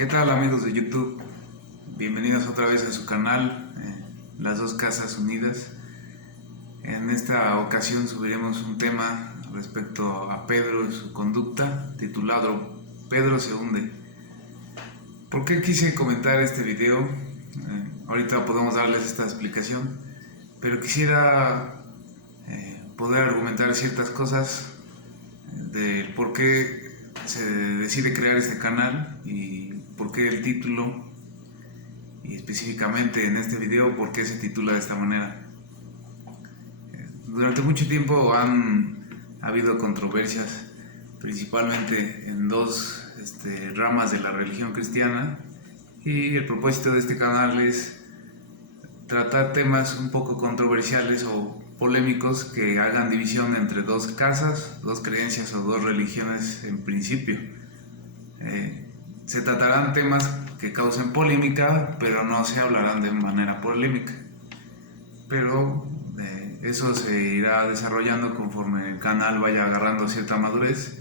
¿Qué tal, amigos de YouTube? Bienvenidos otra vez a su canal, Las Dos Casas Unidas. En esta ocasión subiremos un tema respecto a Pedro y su conducta, titulado Pedro se hunde. ¿Por qué quise comentar este video? Ahorita podemos darles esta explicación, pero quisiera poder argumentar ciertas cosas del por qué se decide crear este canal y por qué el título, y específicamente en este video por qué se titula de esta manera. Durante mucho tiempo han habido controversias, principalmente en dos ramas de la religión cristiana, y el propósito de este canal es tratar temas un poco controversiales o polémicos que hagan división entre dos casas, dos creencias o dos religiones en principio. Se tratarán temas que causen polémica, pero no se hablarán de manera polémica. Pero eso se irá desarrollando conforme el canal vaya agarrando cierta madurez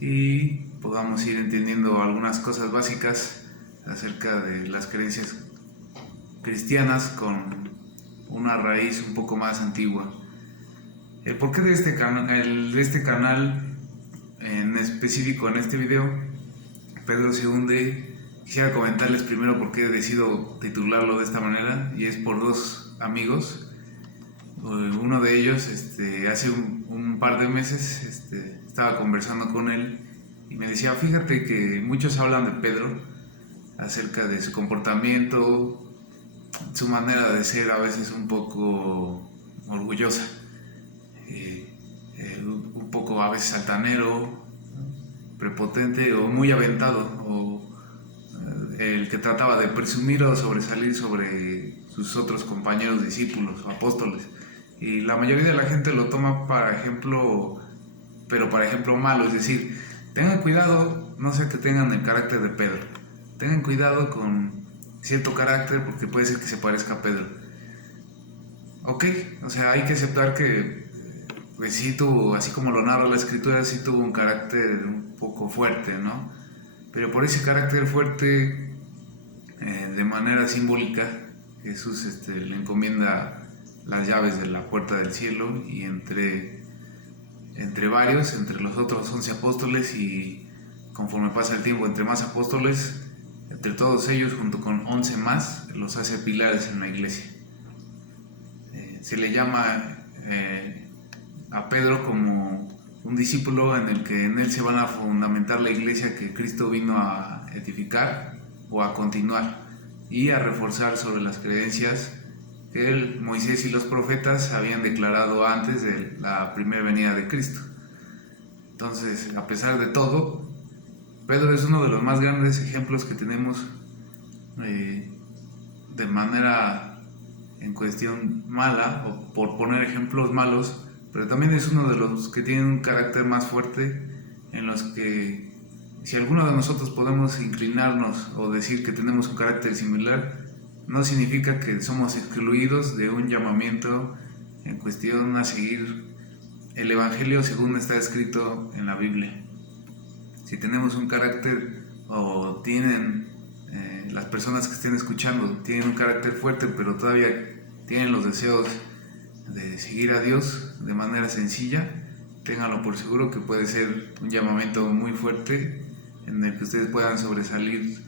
y podamos ir entendiendo algunas cosas básicas acerca de las creencias cristianas con una raíz un poco más antigua. El porqué de este canal en específico en este video, Pedro se hunde. Quisiera comentarles primero por qué decido titularlo de esta manera, y es por dos amigos. Uno de ellos, hace un par de meses, estaba conversando con él y me decía: fíjate que muchos hablan de Pedro acerca de su comportamiento, su manera de ser a veces un poco orgullosa, un poco a veces altanero, prepotente o muy aventado, o el que trataba de presumir o sobresalir sobre sus otros compañeros discípulos o apóstoles. Y la mayoría de la gente lo toma para ejemplo, pero para ejemplo malo, es decir, tengan cuidado, no sea que tengan el carácter de Pedro, tengan cuidado con cierto carácter porque puede ser que se parezca a Pedro. Ok, o sea, hay que aceptar que pues sí tuvo, así como lo narra la escritura, sí tuvo un carácter un poco fuerte, ¿no? Pero por ese carácter fuerte, de manera simbólica, Jesús le encomienda las llaves de la puerta del cielo, y entre varios, entre los otros 11 apóstoles, y conforme pasa el tiempo, entre más apóstoles, entre todos ellos, junto con 11 más, los hace pilares en la iglesia. Se le llama a Pedro como un discípulo en él se van a fundamentar la iglesia que Cristo vino a edificar o a continuar y a reforzar sobre las creencias que Moisés y los profetas habían declarado antes de la primera venida de Cristo. Entonces, a pesar de todo, Pedro es uno de los más grandes ejemplos que tenemos de manera en cuestión mala, o por poner ejemplos malos, pero también es uno de los que tienen un carácter más fuerte, en los que si alguno de nosotros podemos inclinarnos o decir que tenemos un carácter similar, no significa que somos excluidos de un llamamiento en cuestión a seguir el Evangelio según está escrito en la Biblia. Si tenemos un carácter, o tienen las personas que estén escuchando, tienen un carácter fuerte, pero todavía tienen los deseos de seguir a Dios de manera sencilla, ténganlo por seguro que puede ser un llamamiento muy fuerte en el que ustedes puedan sobresalir,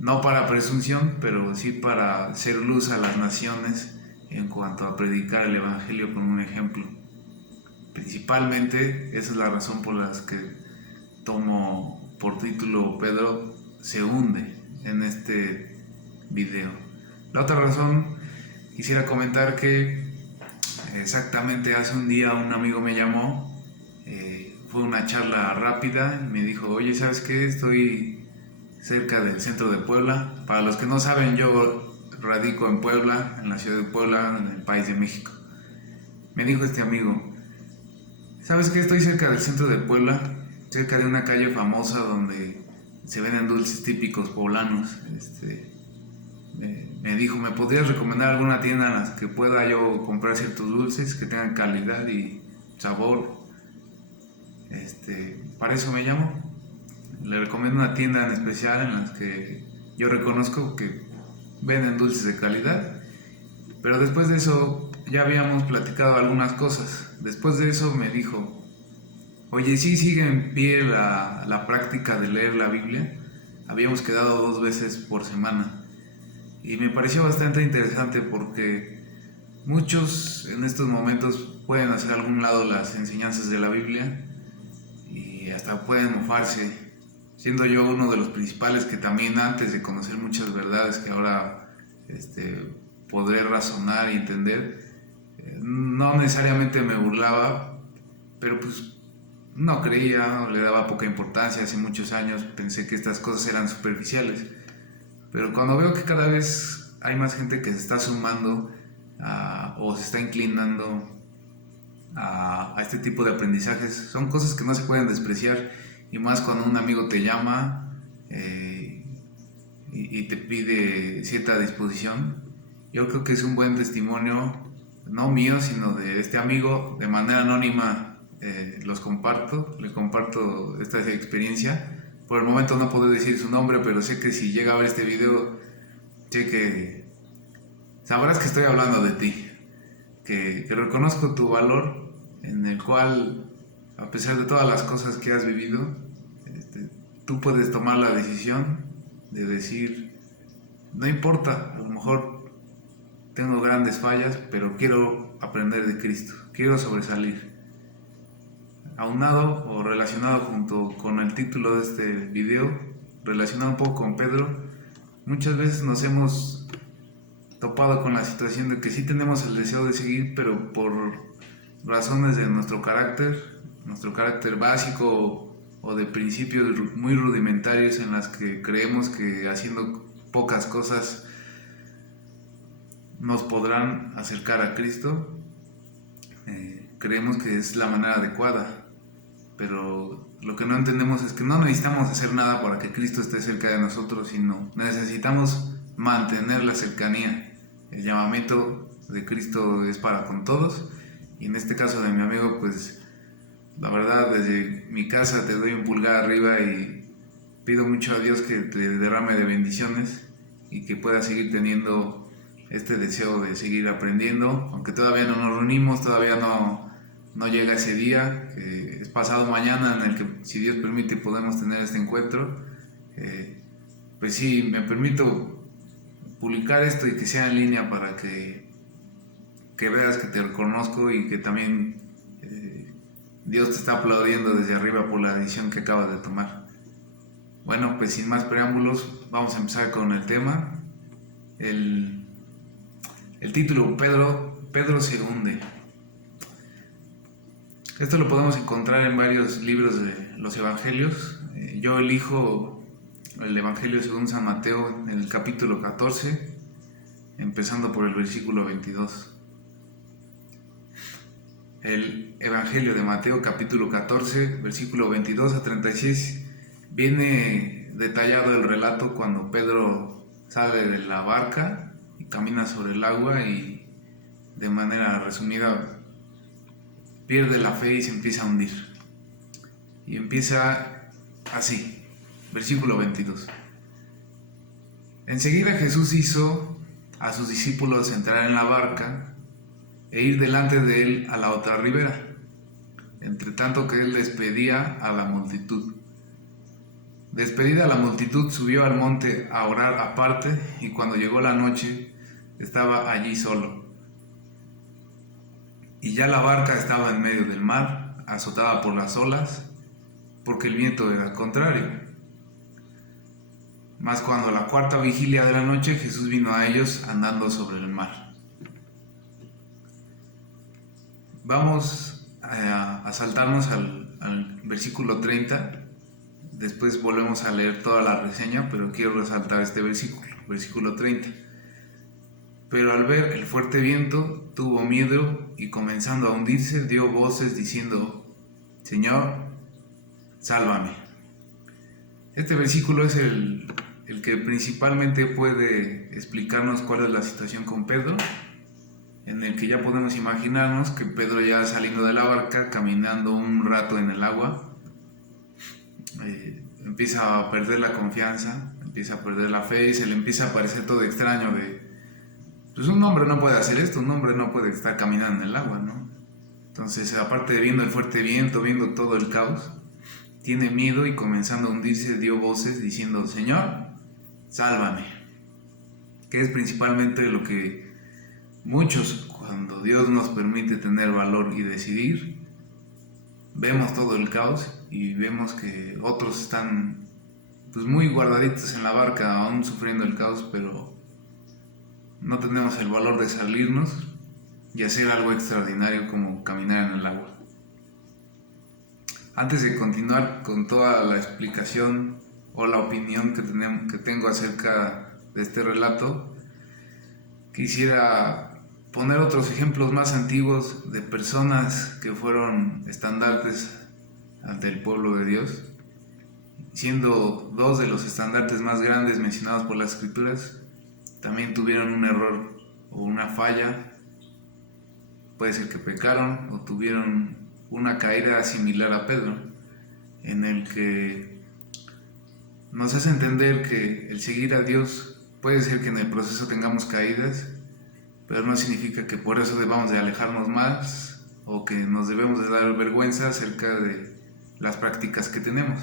no para presunción, pero sí para ser luz a las naciones en cuanto a predicar el Evangelio con un ejemplo. Principalmente esa es la razón por la que tomo por título Pedro se hunde en este video. La otra razón, quisiera comentar que exactamente hace un día un amigo me llamó, fue una charla rápida y me dijo: oye, ¿sabes qué? Estoy cerca del centro de Puebla. Para los que no saben, yo radico en Puebla, en la ciudad de Puebla, en el país de México. Me dijo este amigo: ¿sabes qué? Estoy cerca del centro de Puebla, cerca de una calle famosa donde se venden dulces típicos poblanos. Me dijo: ¿me podrías recomendar alguna tienda en la que pueda yo comprar ciertos dulces que tengan calidad y sabor? Para eso me llamó. Le recomiendo una tienda en especial en la que yo reconozco que venden dulces de calidad. Pero después de eso ya habíamos platicado algunas cosas. Después de eso me dijo, oye, sí sigue en pie la práctica de leer la Biblia. Habíamos quedado 2 veces por semana. Y me pareció bastante interesante porque muchos en estos momentos pueden hacer a algún lado las enseñanzas de la Biblia y hasta pueden mofarse, siendo yo uno de los principales que también antes de conocer muchas verdades que ahora podré razonar y entender, no necesariamente me burlaba, pero pues no creía, le daba poca importancia. Hace muchos años pensé que estas cosas eran superficiales, pero cuando veo que cada vez hay más gente que se está sumando o se está inclinando a este tipo de aprendizajes, son cosas que no se pueden despreciar, y más cuando un amigo te llama y te pide cierta disposición. Yo creo que es un buen testimonio, no mío, sino de este amigo. De manera anónima le comparto esta experiencia. Por el momento no puedo decir su nombre, pero sé que si llega a ver este video, sé que sabrás que estoy hablando de ti, que reconozco tu valor, en el cual, a pesar de todas las cosas que has vivido, tú puedes tomar la decisión de decir, no importa, a lo mejor tengo grandes fallas, pero quiero aprender de Cristo, quiero sobresalir. Aunado o relacionado junto con el título de este video, relacionado un poco con Pedro, muchas veces nos hemos topado con la situación de que sí tenemos el deseo de seguir, pero por razones de nuestro carácter básico o de principios muy rudimentarios en las que creemos que haciendo pocas cosas nos podrán acercar a Cristo, creemos que es la manera adecuada, pero lo que no entendemos es que no necesitamos hacer nada para que Cristo esté cerca de nosotros, sino necesitamos mantener la cercanía. El llamamiento de Cristo es para con todos, y en este caso de mi amigo, pues la verdad, desde mi casa te doy un pulgar arriba y pido mucho a Dios que te derrame de bendiciones y que puedas seguir teniendo este deseo de seguir aprendiendo, aunque todavía no nos reunimos, todavía no llega ese día, que es pasado mañana, en el que, si Dios permite, podemos tener este encuentro. Pues sí, me permito publicar esto y que sea en línea para que veas que te reconozco y que también Dios te está aplaudiendo desde arriba por la decisión que acabas de tomar. Bueno, pues sin más preámbulos, vamos a empezar con el tema. El título, Pedro se hunde. Esto lo podemos encontrar en varios libros de los evangelios. Yo elijo el Evangelio según San Mateo en el capítulo 14, empezando por el versículo 22. El Evangelio de Mateo capítulo 14, versículo 22 a 36, viene detallado el relato cuando Pedro sale de la barca y camina sobre el agua y, de manera resumida, pierde la fe y se empieza a hundir. Y empieza así, versículo 22. Enseguida Jesús hizo a sus discípulos entrar en la barca e ir delante de él a la otra ribera, entre tanto que él despedía a la multitud. Despedida la multitud, subió al monte a orar aparte, y cuando llegó la noche estaba allí solo. Y ya la barca estaba en medio del mar, azotada por las olas, porque el viento era contrario. Mas cuando a la cuarta vigilia de la noche, Jesús vino a ellos andando sobre el mar. Vamos a saltarnos al versículo 30. Después volvemos a leer toda la reseña, pero quiero resaltar este versículo 30. Pero al ver el fuerte viento, tuvo miedo y, comenzando a hundirse, dio voces diciendo: Señor, sálvame. Este versículo es el que principalmente puede explicarnos cuál es la situación con Pedro, en el que ya podemos imaginarnos que Pedro, ya saliendo de la barca, caminando un rato en el agua, empieza a perder la confianza, empieza a perder la fe y se le empieza a parecer todo extraño pues un hombre no puede hacer esto, un hombre no puede estar caminando en el agua, ¿no? Entonces, aparte de viendo el fuerte viento, viendo todo el caos, tiene miedo y comenzando a hundirse dio voces diciendo: Señor, sálvame. Que es principalmente lo que muchos, cuando Dios nos permite tener valor y decidir, vemos todo el caos y vemos que otros están pues muy guardaditos en la barca, aún sufriendo el caos, pero no tenemos el valor de salirnos y hacer algo extraordinario como caminar en el agua. Antes de continuar con toda la explicación o la opinión que tengo acerca de este relato, quisiera poner otros ejemplos más antiguos de personas que fueron estandartes ante el pueblo de Dios, siendo dos de los estandartes más grandes mencionados por las Escrituras. También tuvieron un error o una falla, puede ser que pecaron o tuvieron una caída similar a Pedro, en el que nos hace entender que el seguir a Dios puede ser que en el proceso tengamos caídas, pero no significa que por eso debamos de alejarnos más o que nos debemos de dar vergüenza acerca de las prácticas que tenemos.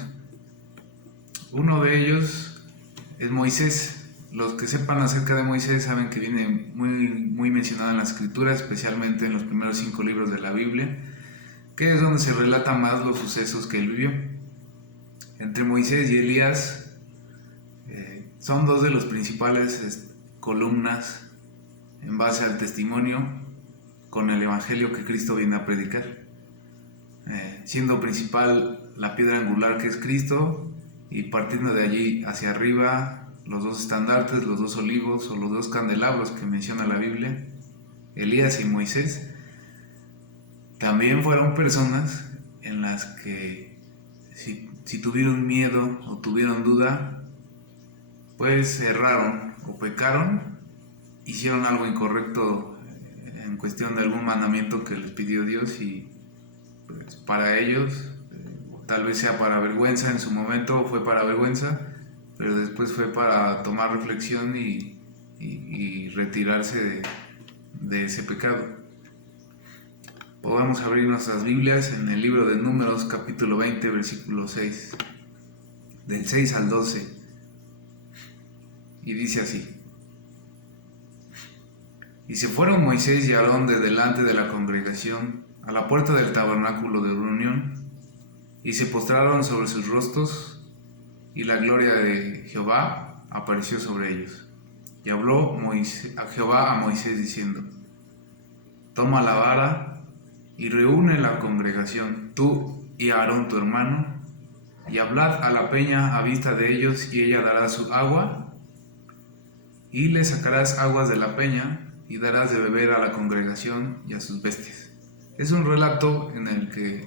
Uno de ellos es Moisés. Los que sepan acerca de Moisés saben que viene muy mencionado en la Escritura, especialmente en los primeros 5 libros de la Biblia, que es donde se relatan más los sucesos que él vivió. Entre Moisés y Elías son dos de los principales columnas en base al testimonio con el evangelio que Cristo viene a predicar, siendo principal la piedra angular que es Cristo, y partiendo de allí hacia arriba los dos estandartes, los dos olivos o los dos candelabros que menciona la Biblia, Elías y Moisés. También fueron personas en las que si tuvieron miedo o tuvieron duda, pues erraron o pecaron, hicieron algo incorrecto en cuestión de algún mandamiento que les pidió Dios, y pues para ellos, tal vez sea para vergüenza, en su momento fue para vergüenza, pero después fue para tomar reflexión y retirarse de ese pecado. Podemos abrir nuestras Biblias en el libro de Números, capítulo 20, versículo 6, del 6 al 12, y dice así: Y se fueron Moisés y Aarón de delante de la congregación a la puerta del tabernáculo de reunión, y se postraron sobre sus rostros, y la gloria de Jehová apareció sobre ellos. Y habló Jehová a Moisés diciendo: Toma la vara y reúne la congregación, tú y Aarón tu hermano, y hablad a la peña a vista de ellos, y ella dará su agua, y le sacarás aguas de la peña, y darás de beber a la congregación y a sus bestias. Es un relato en el que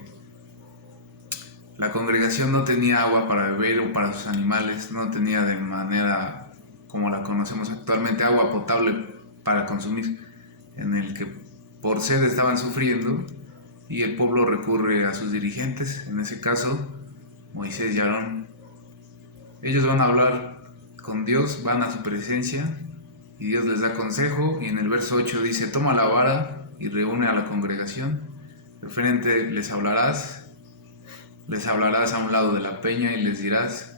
la congregación no tenía agua para beber o para sus animales, no tenía de manera como la conocemos actualmente agua potable para consumir, en el que por sed estaban sufriendo, y el pueblo recurre a sus dirigentes, en ese caso Moisés y Aarón. Ellos van a hablar con Dios, van a su presencia y Dios les da consejo, y en el verso 8 dice: Toma la vara y reúne a la congregación, de frente les hablarás a un lado de la peña y les dirás: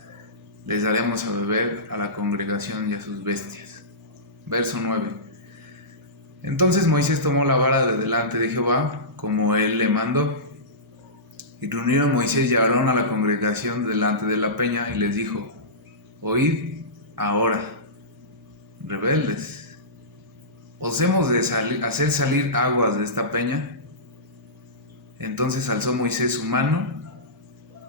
les daremos a beber a la congregación y a sus bestias. Verso 9. Entonces Moisés tomó la vara de delante de Jehová, como él le mandó, y reunieron Moisés y Aarón a la congregación delante de la peña, y les dijo: Oíd ahora, rebeldes, ¿os hemos de hacer salir aguas de esta peña? Entonces alzó Moisés su mano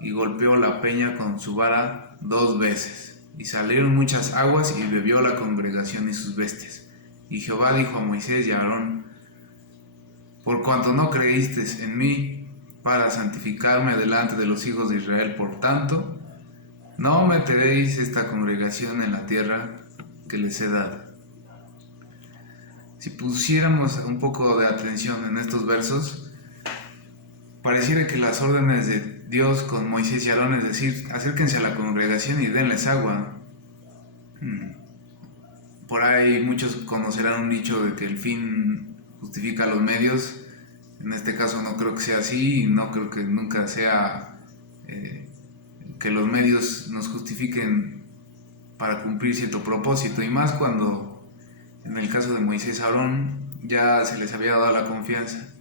y golpeó la peña con su vara 2 veces, y salieron muchas aguas, y bebió la congregación y sus bestias. Y Jehová dijo a Moisés y a Aarón: Por cuanto no creísteis en mí para santificarme delante de los hijos de Israel, por tanto, no meteréis esta congregación en la tierra que les he dado. Si pusiéramos un poco de atención en estos versos, pareciera que las órdenes de Dios con Moisés y Aarón, es decir, acérquense a la congregación y denles agua. Por ahí muchos conocerán un dicho de que el fin justifica los medios. En este caso no creo que sea así, y no creo que nunca sea que los medios nos justifiquen para cumplir cierto propósito, y más cuando en el caso de Moisés y Aarón ya se les había dado la confianza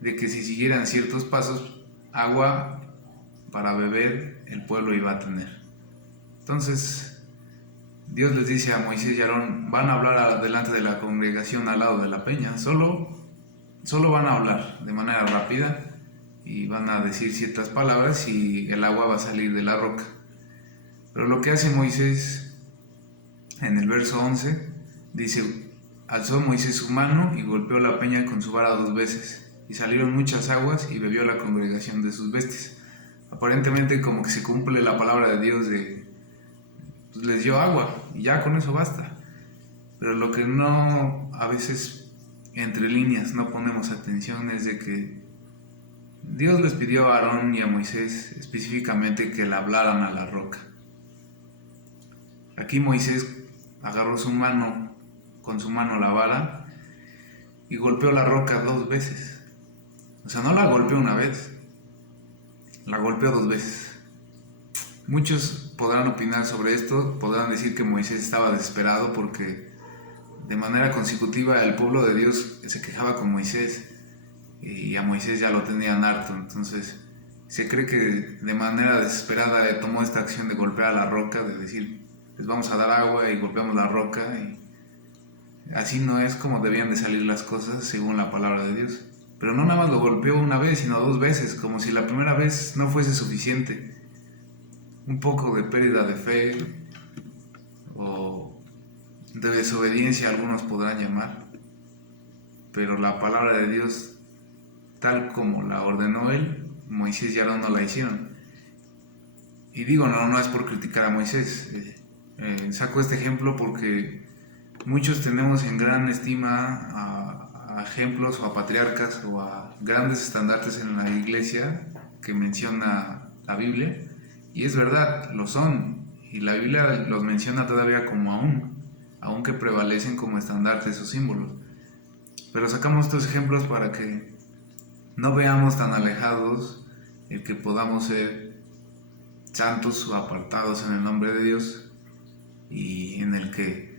de que si siguieran ciertos pasos, agua para beber el pueblo iba a tener. Entonces Dios les dice a Moisés y Aarón: van a hablar delante de la congregación al lado de la peña, solo van a hablar de manera rápida y van a decir ciertas palabras y el agua va a salir de la roca. Pero lo que hace Moisés en el verso 11 dice: alzó Moisés su mano y golpeó la peña con su vara 2 veces, y salieron muchas aguas, y bebió la congregación de sus bestias. Aparentemente como que se cumple la palabra de Dios de pues les dio agua y ya con eso basta. Pero lo que no, a veces entre líneas no ponemos atención, es de que Dios les pidió a Aarón y a Moisés específicamente que le hablaran a la roca. Aquí Moisés agarró con su mano la vara y golpeó la roca 2 veces. O sea, no la golpeó una vez, la golpeó 2 veces. Muchos podrán opinar sobre esto, podrán decir que Moisés estaba desesperado porque de manera consecutiva el pueblo de Dios se quejaba con Moisés y a Moisés ya lo tenían harto. Entonces se cree que de manera desesperada tomó esta acción de golpear a la roca, de decir: les vamos a dar agua, y golpeamos la roca. Y así no es como debían de salir las cosas según la palabra de Dios. Pero no nada más lo golpeó una vez, sino 2 veces, como si la primera vez no fuese suficiente. Un poco de pérdida de fe o de desobediencia algunos podrán llamar, pero la palabra de Dios, tal como la ordenó él, Moisés y Aarón no la hicieron. Y digo, no es por criticar a Moisés, saco este ejemplo porque muchos tenemos en gran estima a ejemplos o a patriarcas o a grandes estandartes en la iglesia que menciona la Biblia. Y es verdad, lo son, y la Biblia los menciona todavía como aún que prevalecen como estandartes o símbolos. Pero sacamos estos ejemplos para que no veamos tan alejados el que podamos ser santos o apartados en el nombre de Dios, y en el que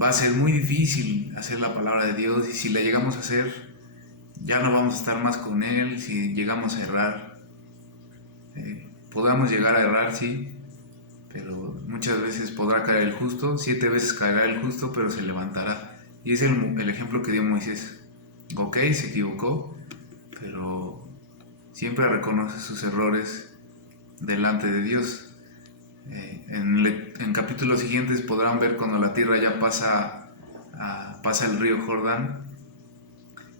va a ser muy difícil hacer la palabra de Dios, y si la llegamos a hacer, ya no vamos a estar más con Él. Si llegamos a errar, podamos llegar a errar, sí, pero muchas veces podrá caer el justo, 7 veces caerá el justo, pero se levantará. Y es el ejemplo que dio Moisés. Ok, se equivocó, pero siempre reconoce sus errores delante de Dios. En capítulos siguientes podrán ver cuando la tierra ya pasa el río Jordán,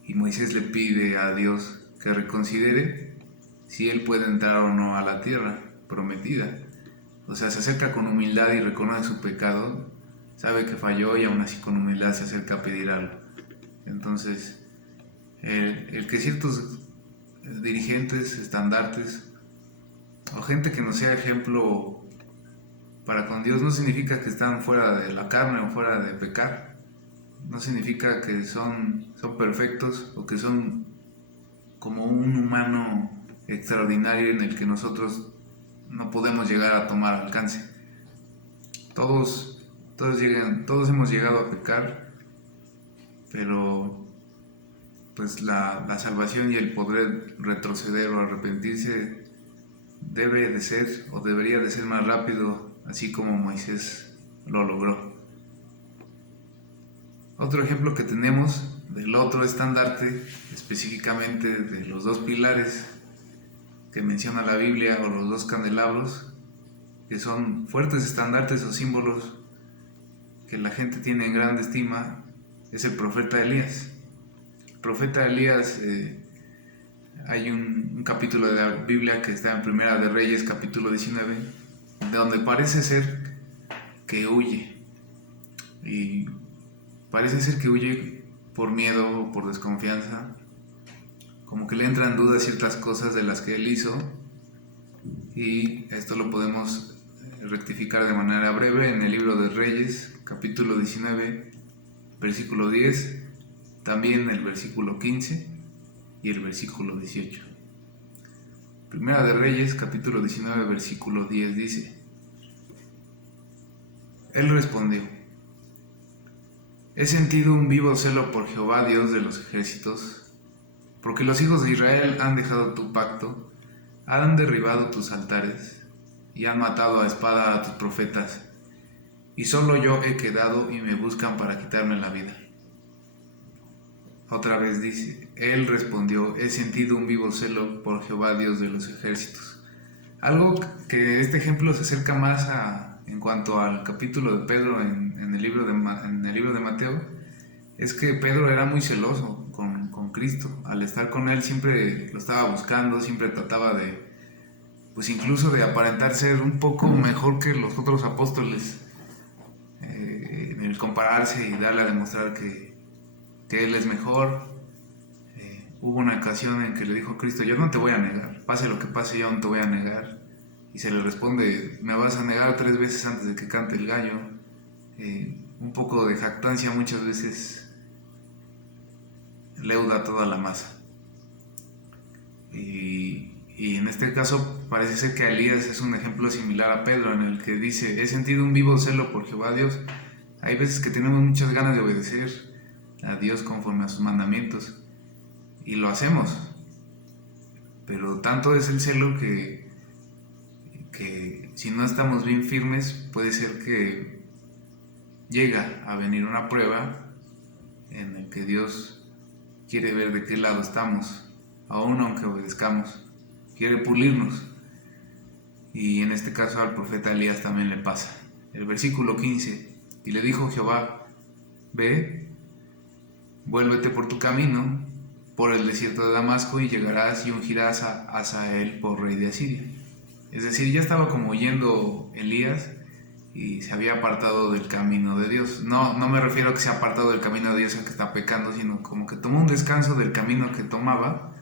y Moisés le pide a Dios que reconsidere si él puede entrar o no a la tierra prometida. O sea, se acerca con humildad y reconoce su pecado, sabe que falló y aún así con humildad se acerca a pedir algo. Entonces, el que ciertos dirigentes, estandartes o gente que no sea ejemplo para con Dios no significa que están fuera de la carne o fuera de pecar. No significa que son perfectos o que son como un humano extraordinario en el que nosotros no podemos llegar a tomar alcance. Todos hemos llegado a pecar, pero pues la salvación y el poder retroceder o arrepentirse debe de ser o debería de ser más rápido, así como Moisés lo logró. Otro ejemplo que tenemos del otro estandarte, específicamente de los 2 pilares que menciona la Biblia, o los 2 candelabros, que son fuertes estandartes o símbolos que la gente tiene en gran estima, es el profeta Elías. El profeta Elías, hay un capítulo de la Biblia que está en Primera de Reyes, capítulo 19, de donde parece ser que huye. Y parece ser que huye por miedo o por desconfianza, como que le entran dudas ciertas cosas de las que él hizo, y esto lo podemos rectificar de manera breve en el libro de Reyes, capítulo 19, versículo 10, también el versículo 15 y el versículo 18. Primera de Reyes, capítulo 19, versículo 10 dice: Él respondió: He sentido un vivo celo por Jehová, Dios de los ejércitos, porque los hijos de Israel han dejado tu pacto, han derribado tus altares y han matado a espada a tus profetas, y solo yo he quedado y me buscan para quitarme la vida. Otra vez dice: Él respondió: He sentido un vivo celo por Jehová, Dios de los ejércitos. Algo que este ejemplo se acerca más en cuanto al capítulo de Pedro en el libro de Mateo, es que Pedro era muy celoso con Cristo. Al estar con él siempre lo estaba buscando, siempre trataba de, pues incluso de aparentar ser un poco mejor que los otros apóstoles, en el compararse y darle a demostrar que él es mejor. Hubo una ocasión en que le dijo a Cristo: yo no te voy a negar, pase lo que pase, yo no te voy a negar. Y se le responde: me vas a negar 3 veces antes de que cante el gallo. Un poco de jactancia muchas veces leuda toda la masa. Y en este caso parece ser que Elías es un ejemplo similar a Pedro, en el que dice: he sentido un vivo celo por Jehová Dios. Hay veces que tenemos muchas ganas de obedecer a Dios conforme a sus mandamientos, y lo hacemos, pero tanto es el celo que si no estamos bien firmes, puede ser que llega a venir una prueba en la que Dios quiere ver de qué lado estamos, aún aunque obedezcamos, quiere pulirnos. Y en este caso al profeta Elías también le pasa. El versículo 15: y le dijo Jehová: ve, vuélvete por tu camino, por el desierto de Damasco, y llegarás y ungirás a Hazael por rey de Asiria. Es decir, ya estaba como huyendo Elías y se había apartado del camino de Dios. No me refiero a que se ha apartado del camino de Dios en que está pecando, sino como que tomó un descanso del camino que tomaba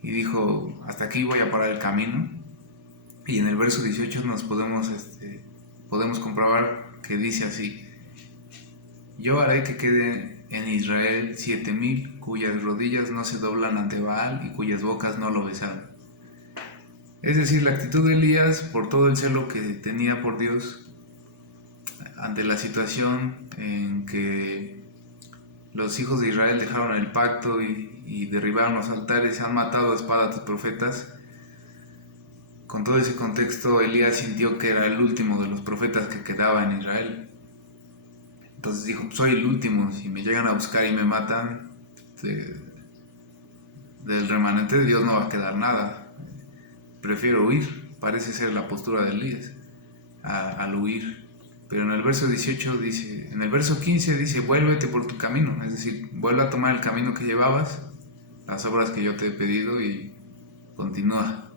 y dijo: hasta aquí voy a parar el camino. Y en el verso 18 nos podemos comprobar que dice así: yo haré que quede en Israel 7,000 cuyas rodillas no se doblan ante Baal y cuyas bocas no lo besaron. Es decir, la actitud de Elías, por todo el celo que tenía por Dios, ante la situación en que los hijos de Israel dejaron el pacto y derribaron los altares, han matado a espada a tus profetas. Con todo ese contexto, Elías sintió que era el último de los profetas que quedaba en Israel. Entonces dijo: soy el último, si me llegan a buscar y me matan, del remanente de Dios no va a quedar nada. Prefiero huir. Parece ser la postura de Elías al huir. Pero en el verso 18 dice, en el verso 15 dice: vuélvete por tu camino, es decir, vuelve a tomar el camino que llevabas, las obras que yo te he pedido, y continúa.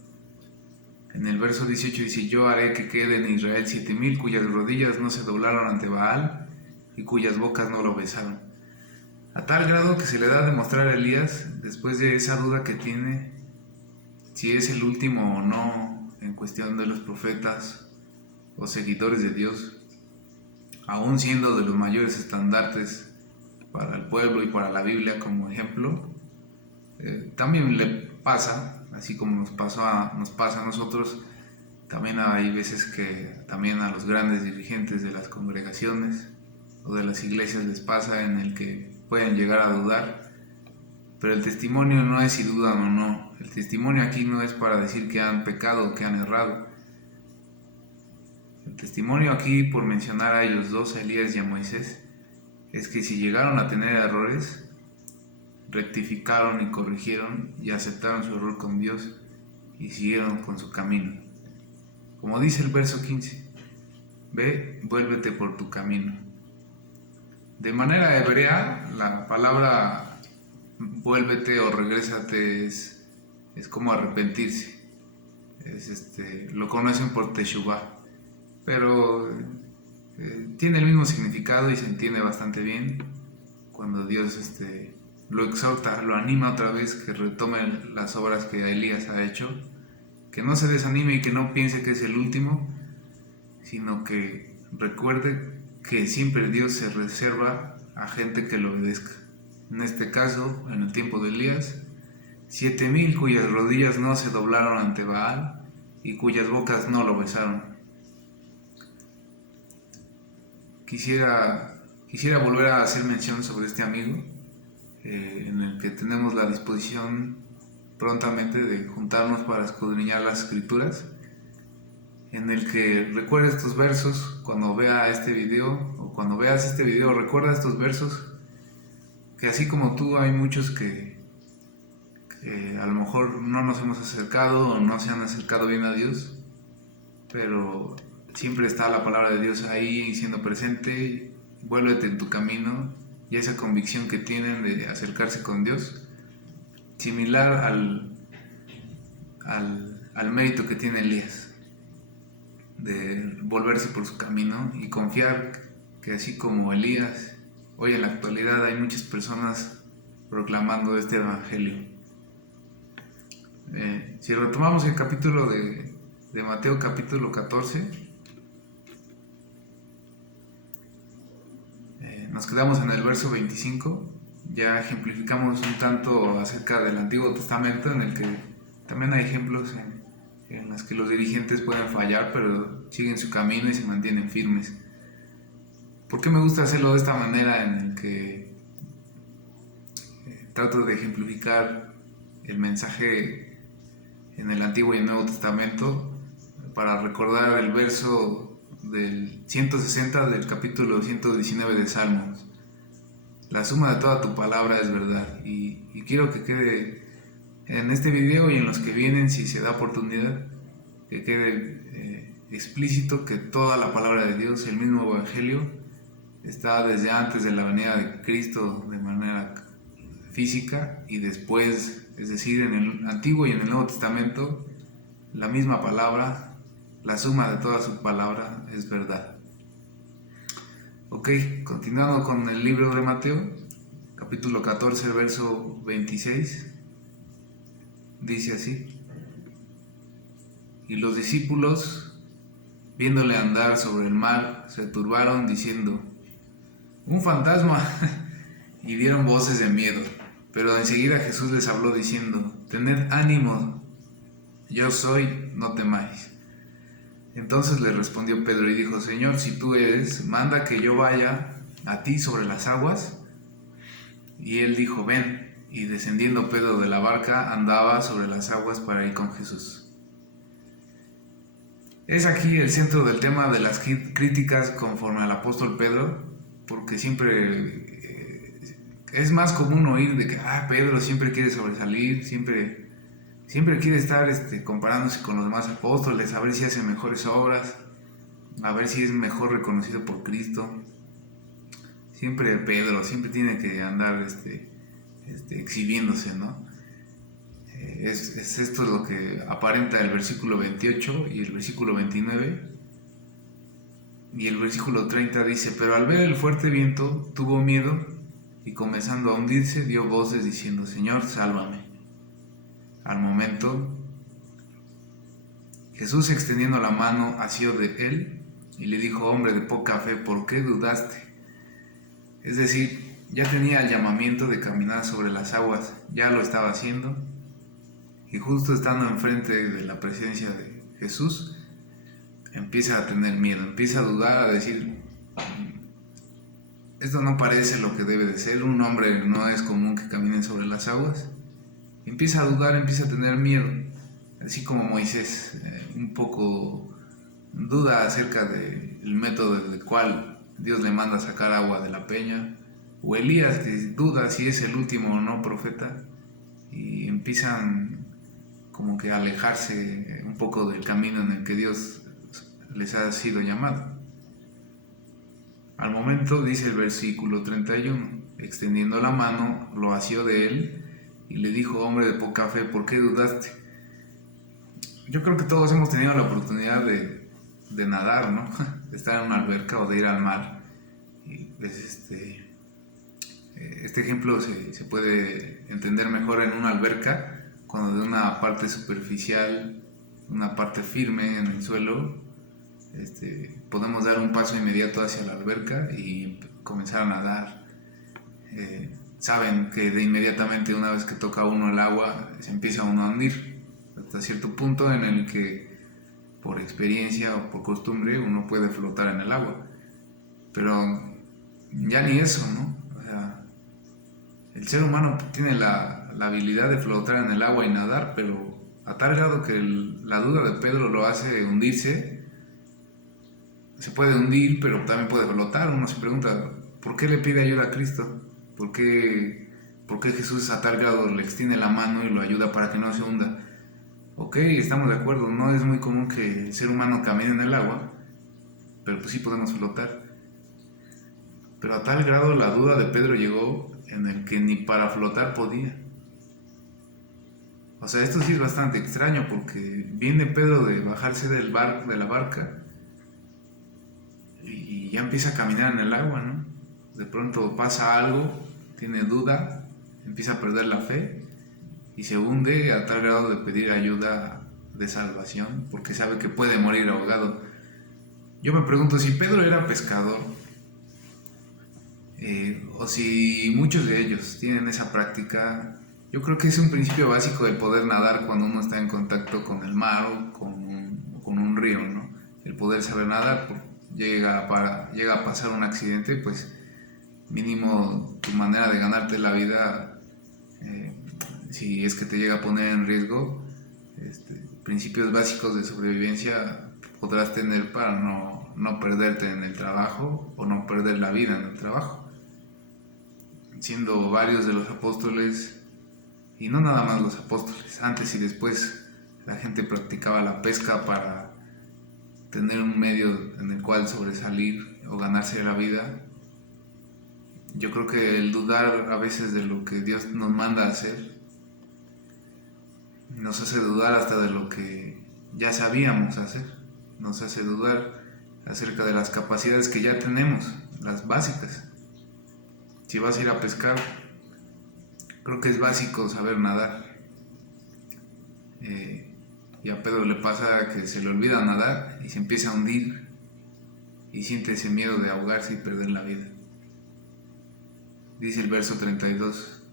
En el verso 18 dice: yo haré que quede en Israel 7,000 cuyas rodillas no se doblaron ante Baal y cuyas bocas no lo besaron. A tal grado que se le da a demostrar a Elías, después de esa duda que tiene, si es el último o no en cuestión de los profetas o seguidores de Dios, aún siendo de los mayores estandartes para el pueblo y para la Biblia como ejemplo, también le pasa, así como nos pasa a nosotros. También hay veces que también a los grandes dirigentes de las congregaciones o de las iglesias les pasa, en el que pueden llegar a dudar. Pero el testimonio no es si dudan o no. El testimonio aquí no es para decir que han pecado o que han errado. El testimonio aquí, por mencionar a ellos dos, a Elías y a Moisés, es que si llegaron a tener errores, rectificaron y corrigieron y aceptaron su error con Dios y siguieron con su camino. Como dice el verso 15: ve, vuélvete por tu camino. De manera hebrea, la palabra vuélvete o regrésate es como arrepentirse. Lo conocen por teshuvah, pero tiene el mismo significado y se entiende bastante bien cuando Dios lo exhorta, lo anima otra vez que retome las obras que Elías ha hecho que no se desanime y que no piense que es el último, sino que recuerde que siempre Dios se reserva a gente que lo obedezca. En este caso, en el tiempo de Elías, 7,000 cuyas rodillas no se doblaron ante Baal y cuyas bocas no lo besaron. Quisiera volver a hacer mención sobre este amigo, en el que tenemos la disposición prontamente de juntarnos para escudriñar las escrituras, en el que recuerda estos versos cuando vea este video, o cuando veas este video, recuerda estos versos, que así como tú hay muchos que a lo mejor no nos hemos acercado o no se han acercado bien a Dios, pero siempre está la palabra de Dios ahí siendo presente. Vuélvete en tu camino, y esa convicción que tienen de acercarse con Dios, similar al mérito que tiene Elías, de volverse por su camino y confiar que así como Elías, hoy en la actualidad hay muchas personas proclamando este evangelio. Si retomamos el capítulo de Mateo, capítulo 14, nos quedamos en el verso 25. Ya ejemplificamos un tanto acerca del Antiguo Testamento, en el que también hay ejemplos en los que los dirigentes pueden fallar, pero siguen su camino y se mantienen firmes. ¿Por qué me gusta hacerlo de esta manera, en el que trato de ejemplificar el mensaje en el Antiguo y el Nuevo Testamento, para recordar el verso del 160 del capítulo 119 de Salmos? La suma de toda tu palabra es verdad, y quiero que quede en este video y en los que vienen, si se da oportunidad, que quede explícito que toda la palabra de Dios, el mismo evangelio, está desde antes de la venida de Cristo de manera física, y después, es decir, en el Antiguo y en el Nuevo Testamento, la misma palabra, la suma de toda su palabra es verdad. Ok, continuando con el libro de Mateo, capítulo 14, verso 26, dice así: y los discípulos, viéndole andar sobre el mar, se turbaron diciendo: ¡un fantasma! y dieron voces de miedo. Pero enseguida Jesús les habló diciendo: tened ánimo, yo soy, no temáis. Entonces le respondió Pedro y dijo: Señor, si tú eres, manda que yo vaya a ti sobre las aguas. Y él dijo: ven. Y descendiendo Pedro de la barca, andaba sobre las aguas para ir con Jesús. Es aquí el centro del tema de las críticas conforme al apóstol Pedro, porque siempre es más común oír de que Pedro siempre quiere sobresalir, siempre quiere estar comparándose con los demás apóstoles, a ver si hace mejores obras, a ver si es mejor reconocido por Cristo. Siempre Pedro tiene que andar exhibiéndose, ¿no? Es esto lo que aparenta el versículo 28 y el versículo 29. Y el versículo 30 dice: pero al ver el fuerte viento tuvo miedo, y comenzando a hundirse dio voces diciendo: Señor, sálvame. Al momento, Jesús, extendiendo la mano, asió de él y le dijo: hombre de poca fe, ¿por qué dudaste? Es decir, ya tenía el llamamiento de caminar sobre las aguas, ya lo estaba haciendo, y justo estando enfrente de la presencia de Jesús, empieza a tener miedo, empieza a dudar, a decir: esto no parece lo que debe de ser, un hombre no es común que camine sobre las aguas. Empieza a dudar, empieza a tener miedo, así como Moisés un poco duda acerca del método del cual Dios le manda sacar agua de la peña, o Elías, que duda si es el último o no profeta, y empiezan como que a alejarse un poco del camino en el que Dios les ha sido llamado. Al momento, dice el versículo 31, extendiendo la mano, lo asió de él y le dijo: hombre de poca fe, ¿por qué dudaste? Yo creo que todos hemos tenido la oportunidad de nadar, ¿no? De estar en una alberca o de ir al mar. Y pues este ejemplo se puede entender mejor en una alberca, cuando de una parte superficial una parte firme en el suelo, podemos dar un paso inmediato hacia la alberca y comenzar a nadar. Saben que de inmediatamente, una vez que toca uno el agua, se empieza uno a hundir hasta cierto punto en el que por experiencia o por costumbre uno puede flotar en el agua, pero ya ni eso, ¿no? O sea, el ser humano tiene la habilidad de flotar en el agua y nadar, pero a tal grado que la duda de Pedro lo hace hundirse. Se puede hundir, pero también puede flotar. Uno se pregunta, ¿por qué le pide ayuda a Cristo? ¿Por qué Jesús a tal grado le extiende la mano y lo ayuda para que no se hunda? Ok, estamos de acuerdo, no es muy común que el ser humano camine en el agua, pero pues sí podemos flotar. Pero a tal grado la duda de Pedro llegó en el que ni para flotar podía. O sea, esto sí es bastante extraño, porque viene Pedro de bajarse de la barca y ya empieza a caminar en el agua, ¿no? De pronto pasa algo, tiene duda, empieza a perder la fe y se hunde a tal grado de pedir ayuda de salvación, porque sabe que puede morir ahogado. Yo me pregunto, si Pedro era pescador, o si muchos de ellos tienen esa práctica, yo creo que es un principio básico del poder nadar cuando uno está en contacto con el mar o con un río, ¿no? El poder saber nadar, llega a pasar un accidente, pues mínimo tu manera de ganarte la vida, si es que te llega a poner en riesgo, principios básicos de sobrevivencia podrás tener para no perderte en el trabajo o no perder la vida en el trabajo. Siendo varios de los apóstoles, y no nada más los apóstoles, antes y después la gente practicaba la pesca para tener un medio en el cual sobresalir o ganarse la vida. Yo creo que el dudar a veces de lo que Dios nos manda a hacer nos hace dudar hasta de lo que ya sabíamos hacer, nos hace dudar acerca de las capacidades que ya tenemos, las básicas. Si vas a ir a pescar, creo que es básico saber nadar. Y a Pedro le pasa que se le olvida nadar y se empieza a hundir y siente ese miedo de ahogarse y perder la vida. Dice el verso 32: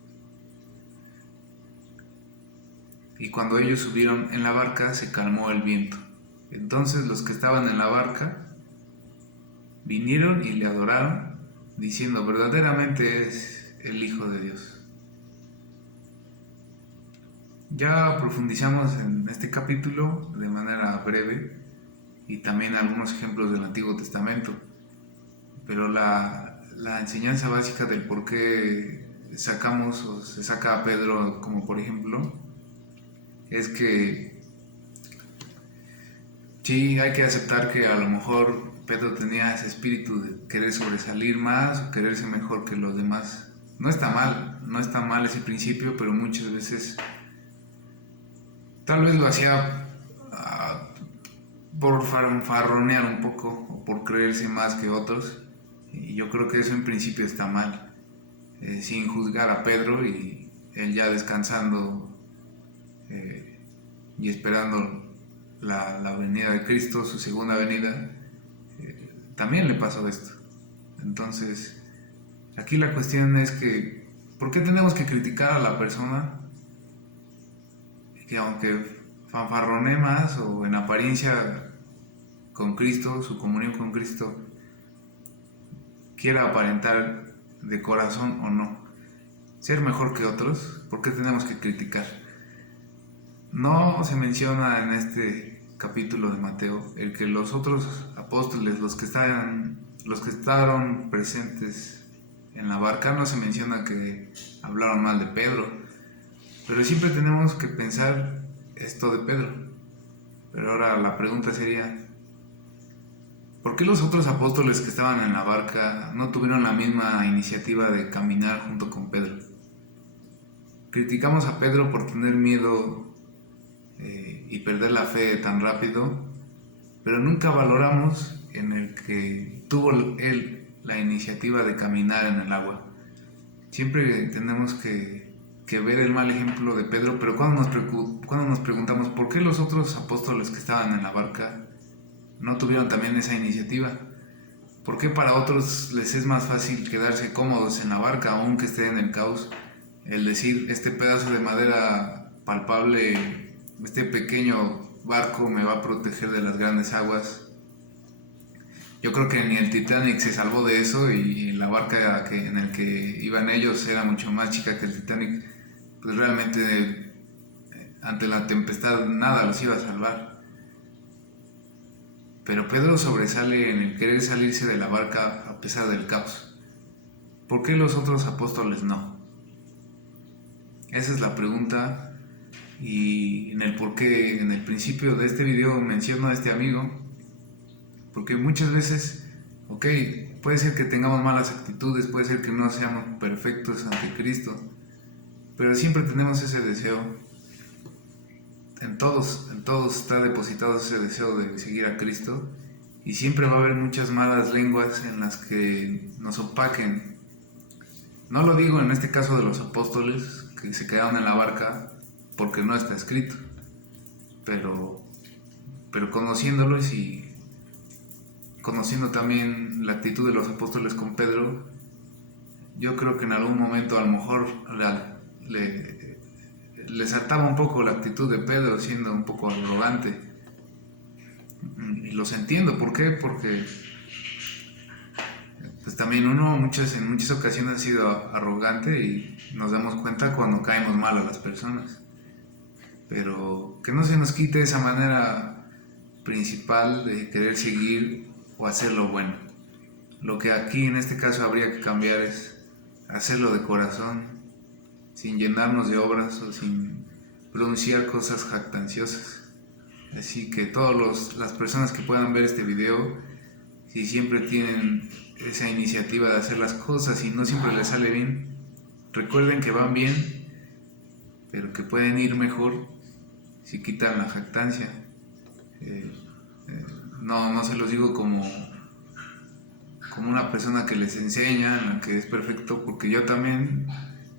y cuando ellos subieron en la barca se calmó el viento. Entonces los que estaban en la barca vinieron y le adoraron, diciendo: verdaderamente es el Hijo de Dios. Ya profundizamos en este capítulo de manera breve y también algunos ejemplos del Antiguo Testamento, pero la enseñanza básica del por qué sacamos o se saca a Pedro como por ejemplo es que sí hay que aceptar que a lo mejor Pedro tenía ese espíritu de querer sobresalir más o quererse mejor que los demás. No está mal ese principio, pero muchas veces tal vez lo hacía por fanfarronear un poco o por creerse más que otros, y yo creo que eso en principio está mal, sin juzgar a Pedro, y él ya descansando y esperando la venida de Cristo, su segunda venida, también le pasó esto. Entonces aquí la cuestión es que ¿por qué tenemos que criticar a la persona que aunque fanfarronee más o en apariencia con Cristo, su comunión con Cristo, quiera aparentar de corazón o no ser mejor que otros? ¿Por qué tenemos que criticar? No se menciona en este capítulo de Mateo el que los otros apóstoles, los que estaban presentes en la barca, no se menciona que hablaron mal de Pedro. Pero siempre tenemos que pensar esto de Pedro. Pero ahora la pregunta sería, ¿por qué los otros apóstoles que estaban en la barca no tuvieron la misma iniciativa de caminar junto con Pedro? Criticamos a Pedro por tener miedo y perder la fe tan rápido, pero nunca valoramos en el que tuvo él la iniciativa de caminar en el agua. Siempre tenemos que que ver el mal ejemplo de Pedro, pero cuando nos preguntamos por qué los otros apóstoles que estaban en la barca no tuvieron también esa iniciativa. ¿Por qué para otros les es más fácil quedarse cómodos en la barca aunque estén en el caos? El decir, este pedazo de madera palpable, este pequeño barco me va a proteger de las grandes aguas. Yo creo que ni el Titanic se salvó de eso, y la barca en el que iban ellos era mucho más chica que el Titanic. Pues realmente ante la tempestad nada los iba a salvar. Pero Pedro sobresale en el querer salirse de la barca a pesar del caos. ¿Por qué los otros apóstoles no? Esa es la pregunta, y en el porqué, en el principio de este video menciono a este amigo, porque muchas veces, puede ser que tengamos malas actitudes, puede ser que no seamos perfectos ante Cristo, pero siempre tenemos ese deseo. En todos está depositado ese deseo de seguir a Cristo, y siempre va a haber muchas malas lenguas en las que nos opaquen. No lo digo en este caso de los apóstoles que se quedaron en la barca porque no está escrito, pero conociéndolos y conociendo también la actitud de los apóstoles con Pedro, yo creo que en algún momento a lo mejor le saltaba un poco la actitud de Pedro, siendo un poco arrogante. Y los entiendo. ¿Por qué? Porque pues también uno en muchas ocasiones ha sido arrogante, y nos damos cuenta cuando caemos mal a las personas. Pero que no se nos quite esa manera principal de querer seguir o hacer lo bueno. Lo que aquí en este caso habría que cambiar es hacerlo de corazón, sin llenarnos de obras o sin pronunciar cosas jactanciosas. Así que todas las personas que puedan ver este video, si siempre tienen esa iniciativa de hacer las cosas y no siempre les sale bien, recuerden que van bien, pero que pueden ir mejor si quitan la jactancia. No se los digo como una persona que les enseña en la que es perfecto, porque yo también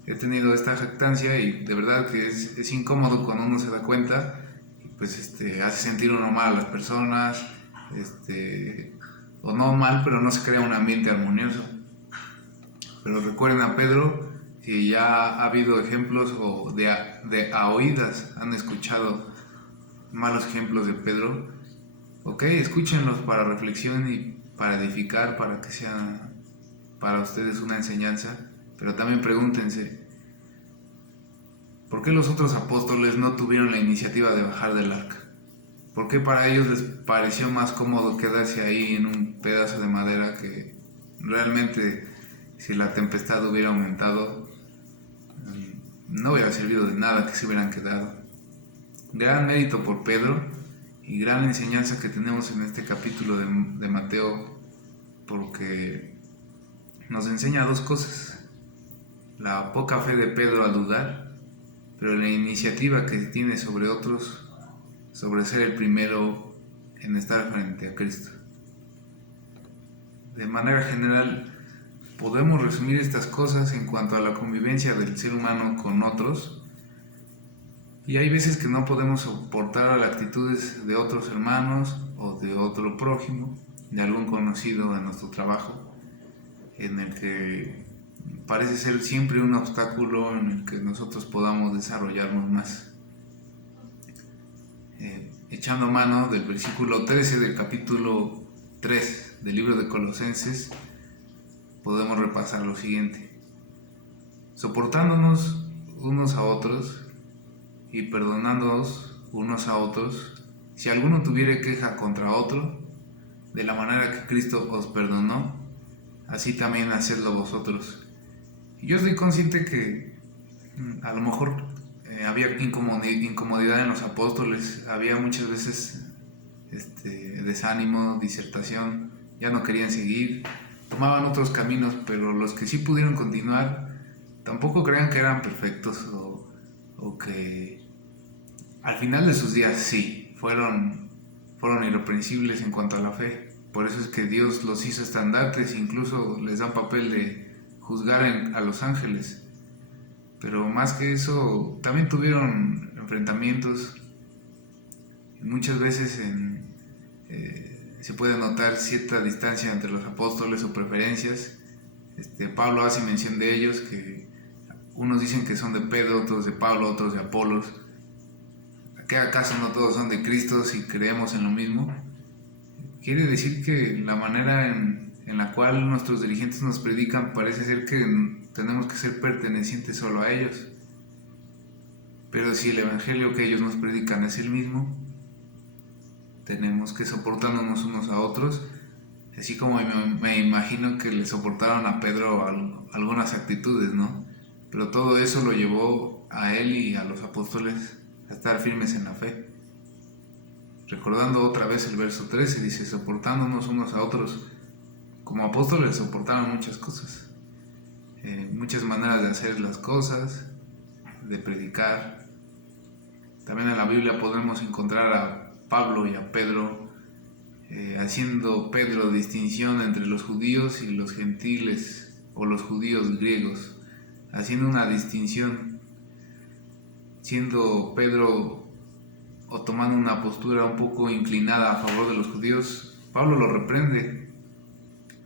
he tenido esta jactancia, y de verdad que es incómodo cuando uno se da cuenta, y pues hace sentir uno mal a las personas, o no mal, pero no se crea un ambiente armonioso. Pero recuerden a Pedro, si ya ha habido ejemplos o de a oídas han escuchado malos ejemplos de Pedro, escúchenlos para reflexión y para edificar, para que sea para ustedes una enseñanza. Pero también pregúntense, ¿por qué los otros apóstoles no tuvieron la iniciativa de bajar del arca? ¿Por qué para ellos les pareció más cómodo quedarse ahí en un pedazo de madera que realmente, si la tempestad hubiera aumentado, no hubiera servido de nada que se hubieran quedado? Gran mérito por Pedro y gran enseñanza que tenemos en este capítulo de Mateo, porque nos enseña dos cosas: la poca fe de Pedro al dudar, pero la iniciativa que tiene sobre otros, sobre ser el primero en estar frente a Cristo. De manera general, podemos resumir estas cosas en cuanto a la convivencia del ser humano con otros, y hay veces que no podemos soportar las actitudes de otros hermanos o de otro prójimo, de algún conocido en nuestro trabajo, en el que parece ser siempre un obstáculo en el que nosotros podamos desarrollarnos más. Echando mano del versículo 13 del capítulo 3 del libro de Colosenses, podemos repasar lo siguiente: soportándonos unos a otros y perdonándonos unos a otros, si alguno tuviere queja contra otro, de la manera que Cristo os perdonó, así también hacedlo vosotros. Y yo estoy consciente que a lo mejor había incomodidad en los apóstoles, había muchas veces desánimo, disertación, ya no querían seguir, tomaban otros caminos, pero los que sí pudieron continuar, tampoco crean que eran perfectos o que al final de sus días sí, fueron irreprensibles en cuanto a la fe. Por eso es que Dios los hizo estandartes, incluso les da papel de juzgar a los ángeles. Pero más que eso, también tuvieron enfrentamientos. Muchas veces se puede notar cierta distancia entre los apóstoles o preferencias. Pablo hace mención de ellos, que unos dicen que son de Pedro, otros de Pablo, otros de Apolos. ¿Qué acaso no todos son de Cristo si creemos en lo mismo? Quiere decir que la manera en la cual nuestros dirigentes nos predican parece ser que tenemos que ser pertenecientes solo a ellos. Pero si el evangelio que ellos nos predican es el mismo, tenemos que soportarnos unos a otros, así como me imagino que le soportaron a Pedro algunas actitudes, ¿no? Pero todo eso lo llevó a él y a los apóstoles a estar firmes en la fe. Recordando otra vez el verso 13, dice, soportándonos unos a otros. Como apóstoles soportaron muchas cosas, muchas maneras de hacer las cosas, de predicar. También en la Biblia podemos encontrar a Pablo y a Pedro, haciendo Pedro distinción entre los judíos y los gentiles o los judíos griegos, haciendo una distinción, siendo Pedro o tomando una postura un poco inclinada a favor de los judíos. Pablo lo reprende,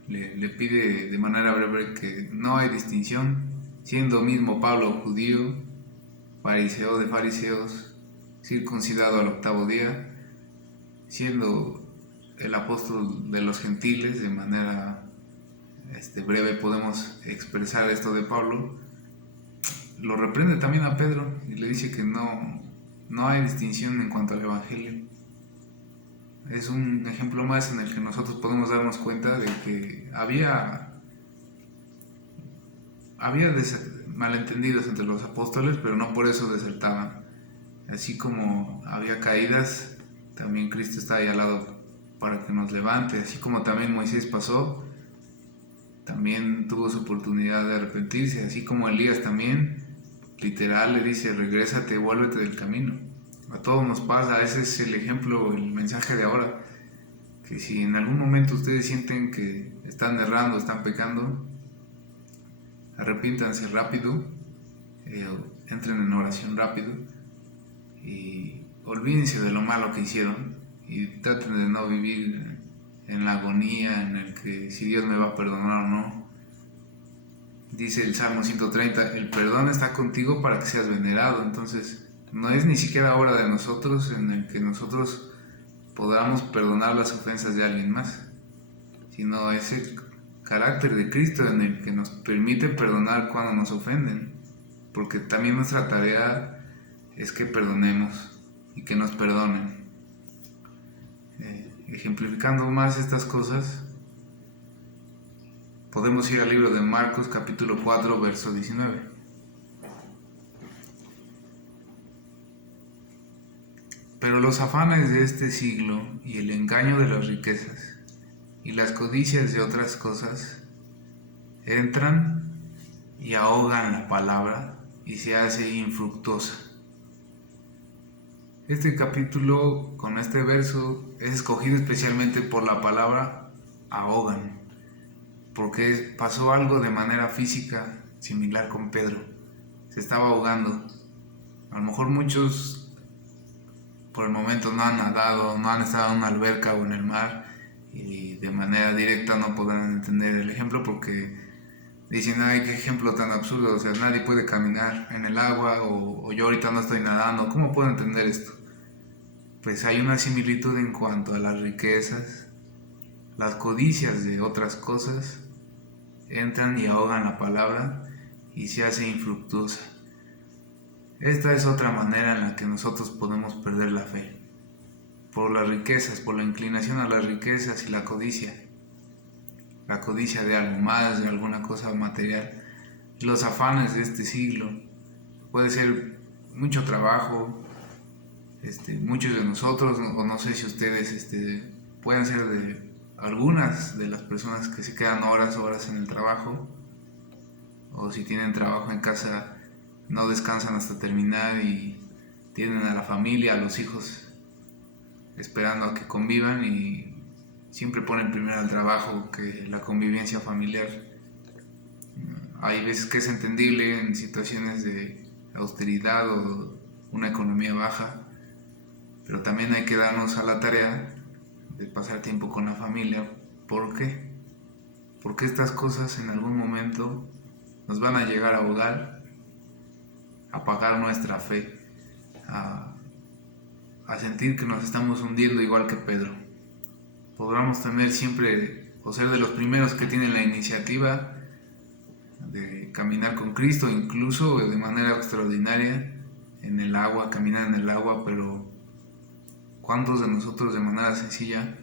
le pide de manera breve que no hay distinción, siendo mismo Pablo judío, fariseo de fariseos, circuncidado al 8º día, siendo el apóstol de los gentiles. De manera breve podemos expresar esto de Pablo. Lo reprende también a Pedro y le dice que no hay distinción en cuanto al evangelio. Es un ejemplo más en el que nosotros podemos darnos cuenta de que había malentendidos entre los apóstoles, pero no por eso desertaban. Así como había caídas, también Cristo está ahí al lado para que nos levante. Así como también Moisés pasó, también tuvo su oportunidad de arrepentirse. Así como Elías también, literal, le dice, regrésate, vuélvete del camino. A todos nos pasa. Ese es el ejemplo, el mensaje de ahora. Que si en algún momento ustedes sienten que están errando, están pecando, arrepiéntanse rápido, entren en oración rápido y olvídense de lo malo que hicieron y traten de no vivir en la agonía en el que si Dios me va a perdonar o no. Dice el Salmo 130, el perdón está contigo para que seas venerado. Entonces no es ni siquiera hora de nosotros en el que nosotros podamos perdonar las ofensas de alguien más, sino es el carácter de Cristo en el que nos permite perdonar cuando nos ofenden, porque también nuestra tarea es que perdonemos y que nos perdonen. Ejemplificando más estas cosas, podemos ir al libro de Marcos capítulo 4 verso 19. Pero los afanes de este siglo y el engaño de las riquezas y las codicias de otras cosas entran y ahogan la palabra y se hace infructuosa. Este capítulo, con este verso, es escogido especialmente por la palabra ahogan, porque pasó algo de manera física similar con Pedro. Se estaba ahogando. A lo mejor muchos por el momento no han nadado, no han estado en una alberca o en el mar y de manera directa no podrán entender el ejemplo, porque dicen, ay, qué ejemplo tan absurdo, o sea, nadie puede caminar en el agua o yo ahorita no estoy nadando, ¿cómo puedo entender esto? Pues hay una similitud en cuanto a las riquezas, las codicias de otras cosas entran y ahogan la palabra y se hace infructuosa. Esta es otra manera en la que nosotros podemos perder la fe, por las riquezas, por la inclinación a las riquezas y la codicia de algo más, de alguna cosa material, los afanes de este siglo. Puede ser mucho trabajo, muchos de nosotros, o no sé si ustedes pueden ser de algunas de las personas que se quedan horas en el trabajo, o si tienen trabajo en casa no descansan hasta terminar y tienen a la familia, a los hijos esperando a que convivan y siempre ponen primero el trabajo que la convivencia familiar. hay veces que es entendible en situaciones de austeridad o una economía baja, pero también hay que darnos a la tarea de pasar tiempo con la familia. ¿Por qué? Porque estas cosas en algún momento nos van a llegar a ahogar, a apagar nuestra fe, a sentir que nos estamos hundiendo igual que Pedro. Podamos tener siempre o ser de los primeros que tienen la iniciativa de caminar con Cristo, incluso de manera extraordinaria en el agua, caminar en el agua, pero ¿cuántos de nosotros de manera sencilla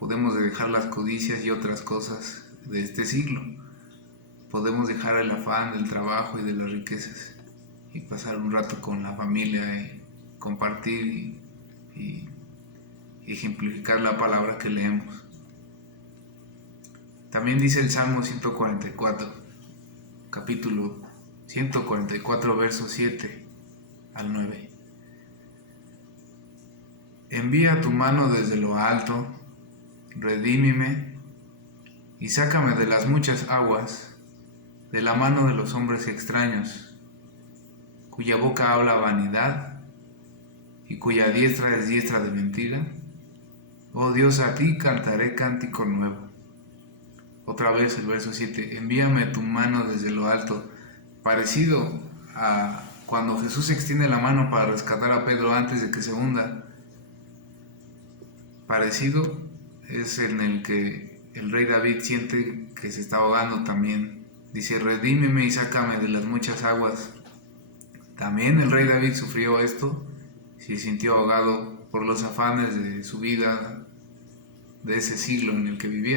podemos dejar las codicias y otras cosas de este siglo? Podemos dejar el afán del trabajo y de las riquezas y pasar un rato con la familia y compartir y ejemplificar la palabra que leemos. También dice el Salmo 144, capítulo 144, versos 7 al 9. Envía tu mano desde lo alto, redímeme y sácame de las muchas aguas, de la mano de los hombres extraños, cuya boca habla vanidad y cuya diestra es diestra de mentira. Oh Dios, a ti cantaré cántico nuevo. Otra vez el verso 7, envíame tu mano desde lo alto, parecido a cuando Jesús extiende la mano para rescatar a Pedro antes de que se hunda. Parecido es en el que el rey David siente que se está ahogando también. Dice, redímeme y sácame de las muchas aguas. También el rey David sufrió esto, se sintió ahogado por los afanes de su vida, de ese siglo en el que vivía.